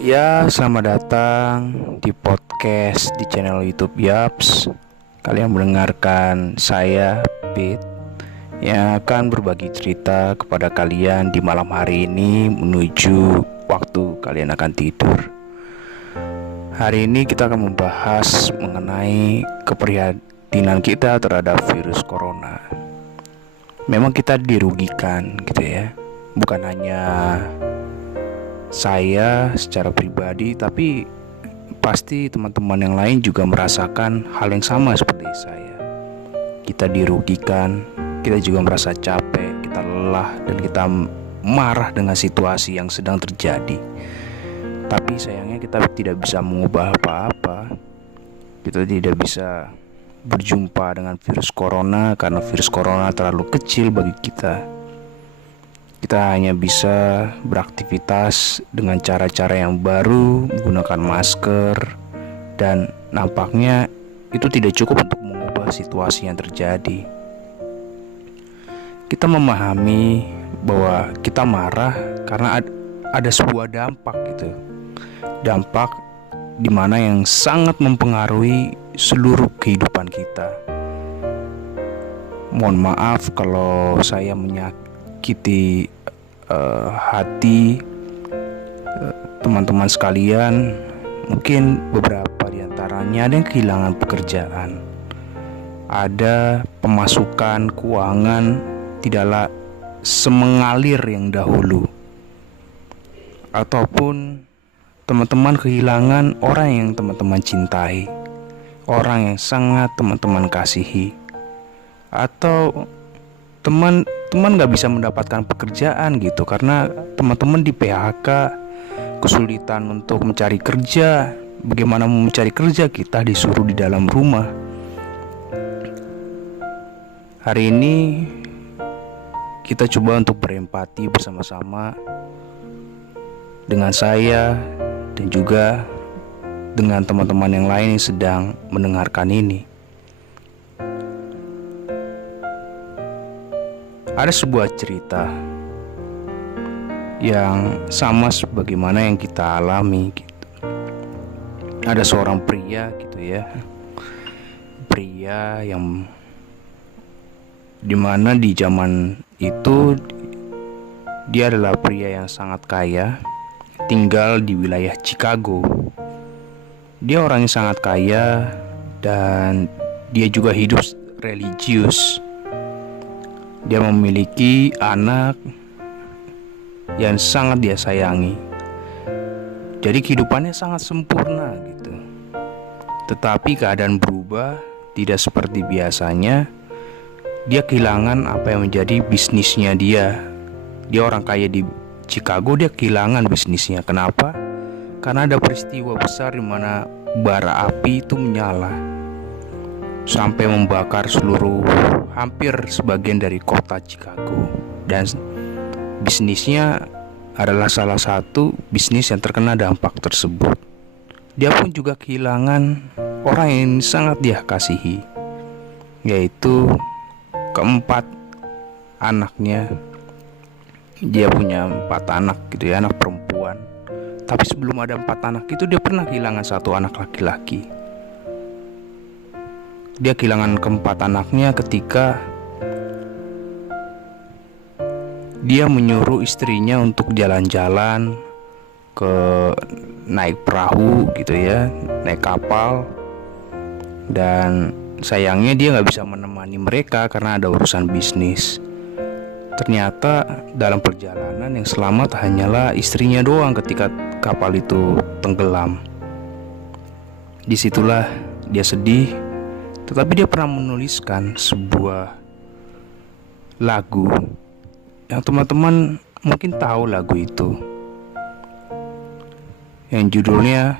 Ya, selamat datang di podcast di channel YouTube Yaps. Kalian mendengarkan saya, Pit, yang akan berbagi cerita kepada kalian di malam hari ini menuju waktu kalian akan tidur. Hari ini kita akan membahas mengenai keprihatinan kita terhadap virus corona. Memang kita dirugikan gitu ya. Bukan hanya saya secara pribadi, tapi pasti teman-teman yang lain juga merasakan hal yang sama seperti saya. Kita dirugikan, kita juga merasa capek, kita lelah, dan kita marah dengan situasi yang sedang terjadi. Tapi sayangnya kita tidak bisa mengubah apa-apa. Kita tidak bisa berjumpa dengan virus corona karena virus corona terlalu kecil bagi kita. Kita hanya bisa beraktivitas dengan cara-cara yang baru, menggunakan masker, dan nampaknya itu tidak cukup untuk mengubah situasi yang terjadi. Kita memahami bahwa kita marah karena ada sebuah dampak gitu. Dampak dimana yang sangat mempengaruhi seluruh kehidupan kita. Mohon maaf kalau saya menyakiti hati teman-teman sekalian. Mungkin beberapa diantaranya ada yang kehilangan pekerjaan, ada pemasukan keuangan tidaklah semengalir yang dahulu, ataupun teman-teman kehilangan orang yang teman-teman cintai, orang yang sangat teman-teman kasihi, atau teman gak bisa mendapatkan pekerjaan gitu karena teman-teman di PHK, kesulitan untuk mencari kerja. Bagaimana mau mencari kerja, kita disuruh di dalam rumah. Hari ini kita coba untuk berempati bersama-sama dengan saya dan juga dengan teman-teman yang lain yang sedang mendengarkan ini. Ada sebuah cerita yang sama sebagaimana yang kita alami gitu. Ada seorang pria gitu ya. Pria yang dimana di zaman itu dia adalah pria yang sangat kaya, tinggal di wilayah Chicago. Dia orang yang sangat kaya dan dia juga hidup religius. Dia memiliki anak yang sangat dia sayangi. Jadi kehidupannya sangat sempurna gitu. Tetapi keadaan berubah, tidak seperti biasanya. Dia kehilangan apa yang menjadi bisnisnya dia. Dia orang kaya di Chicago, dia kehilangan bisnisnya. Kenapa? Karena ada peristiwa besar di mana bara api itu menyala sampai membakar hampir sebagian dari kota Chicago. Dan bisnisnya adalah salah satu bisnis yang terkena dampak tersebut. Dia pun juga kehilangan orang yang sangat dia kasihi, yaitu keempat anaknya. Dia punya 4 anak gitu ya, anak perempuan. Tapi sebelum ada 4 anak itu dia pernah kehilangan 1 anak laki-laki. Dia kehilangan keempat anaknya ketika dia menyuruh istrinya untuk jalan-jalan ke naik perahu gitu ya, naik kapal. Dan sayangnya dia gak bisa menemani mereka karena ada urusan bisnis. Ternyata dalam perjalanan yang selamat hanyalah istrinya doang ketika kapal itu tenggelam. Disitulah dia sedih. Tetapi dia pernah menuliskan sebuah lagu yang teman-teman mungkin tahu lagu itu, yang judulnya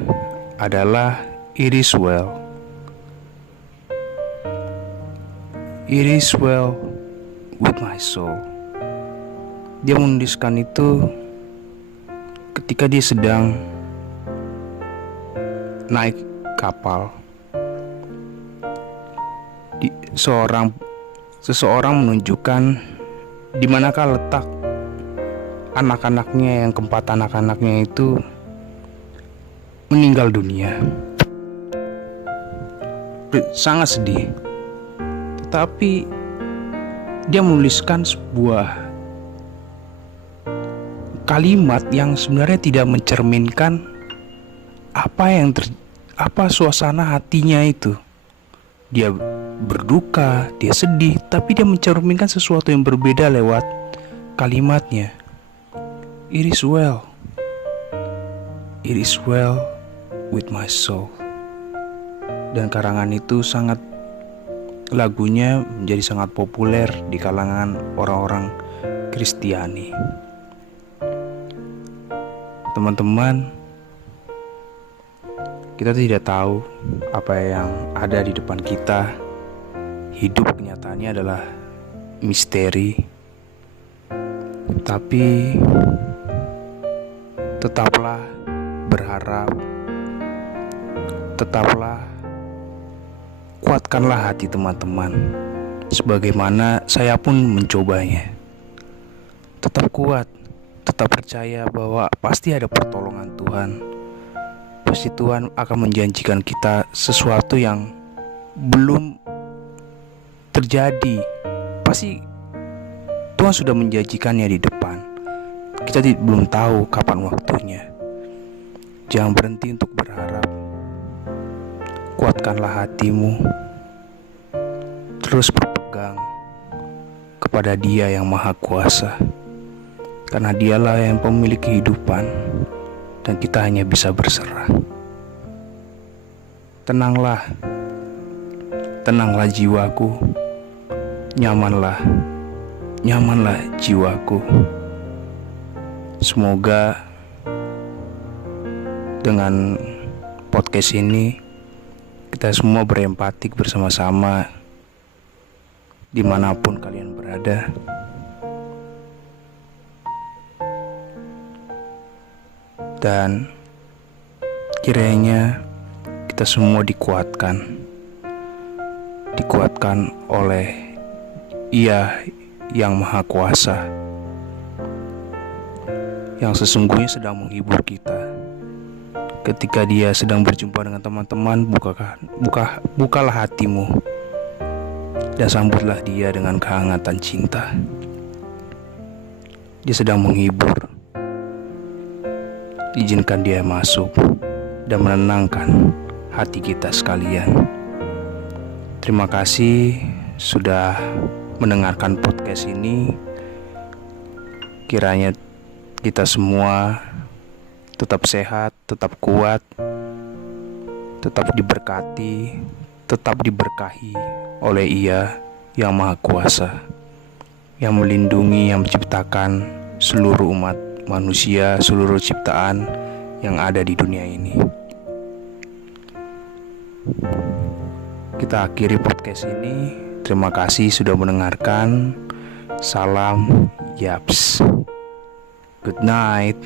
adalah It Is Well. It is well with my soul. Dia menuliskan itu ketika dia sedang naik kapal. Seseorang menunjukkan di manakah letak anak-anaknya, yang keempat anak-anaknya itu meninggal dunia. Sangat sedih. Tetapi dia menuliskan sebuah kalimat yang sebenarnya tidak mencerminkan apa suasana hatinya itu. Dia berduka, dia sedih, tapi dia mencerminkan sesuatu yang berbeda lewat kalimatnya. It is well with my soul. Dan karangan itu lagunya menjadi sangat populer di kalangan orang-orang Kristiani. Teman-teman, kita tidak tahu apa yang ada di depan kita. Hidup kenyataannya adalah misteri. Tapi tetaplah berharap, tetaplah kuatkanlah hati teman-teman, sebagaimana saya pun mencobanya. Tetap kuat, tetap percaya bahwa pasti ada pertolongan Tuhan. Pasti Tuhan akan menjanjikan kita sesuatu yang belum terjadi. Pasti Tuhan sudah menjanjikannya di depan. Kita belum tahu kapan waktunya. Jangan berhenti untuk berharap. Kuatkanlah hatimu. Terus berpegang kepada Dia yang Maha Kuasa. Karena Dialah yang pemilik kehidupan. Dan kita hanya bisa berserah. Tenanglah jiwaku. Nyamanlah jiwaku. Semoga dengan podcast ini kita semua berempatik bersama-sama dimanapun kalian berada. Dan kiranya kita semua dikuatkan oleh Ia yang Maha Kuasa, yang sesungguhnya sedang menghibur kita. Ketika Dia sedang berjumpa dengan teman-teman, bukalah hatimu dan sambutlah Dia dengan kehangatan cinta. Dia sedang menghibur. Izinkan Dia masuk dan menenangkan hati kita sekalian. Terima kasih sudah mendengarkan podcast ini. Kiranya kita semua tetap sehat, tetap kuat, tetap diberkati, tetap diberkahi oleh Ia yang Maha Kuasa, yang melindungi, yang menciptakan seluruh umat manusia, seluruh ciptaan yang ada di dunia ini. Kita akhiri podcast ini. Terima kasih sudah mendengarkan. Salam Yaps. Good night.